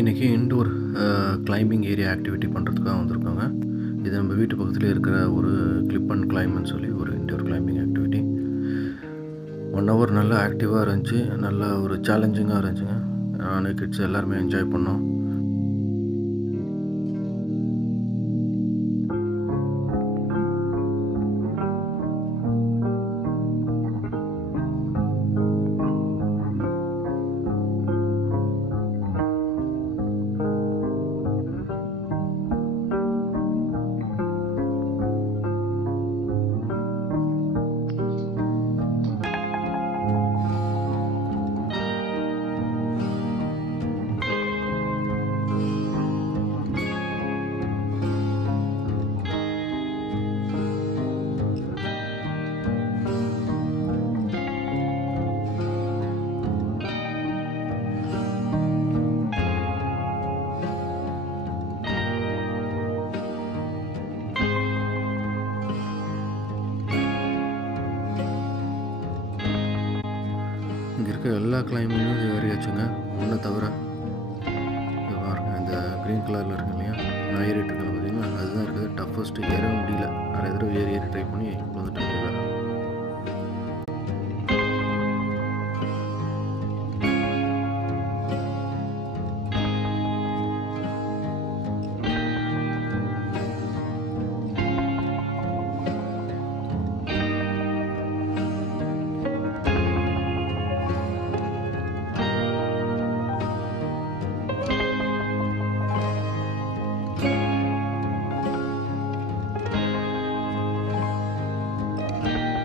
இன்றைக்கி indoor climbing area activity பண்ணுறதுக்காக வந்திருக்காங்க. இது நம்ம வீட்டு பக்கத்துலேயே இருக்கிற ஒரு கிளிப் அண்ட் கிளைம்னு சொல்லி ஒரு இன்டோர் கிளைம்பிங் ஆக்டிவிட்டி. 1 hour நல்லா ஆக்டிவாக இருந்துச்சு, நல்லா ஒரு சேலஞ்சிங்காக இருந்துச்சுங்க. நான் கிட்ஸ் எல்லாருமே என்ஜாய் பண்ணோம். இங்கே இருக்க எல்லா கிளைம்பிங்கும் ஏறியாச்சுங்க, ஒன்றை தவிர. இது பாருங்க, இந்த க்ரீன் கலரில் இருக்கு இல்லையா, நான் ஏறிட்டு இருக்கேன் பார்த்தீங்கன்னா, அதுதான் இருக்குது டஃபஸ்ட்டு. ஏற முடியல, நிறைய தடவை ஏறி ட்ரை பண்ணி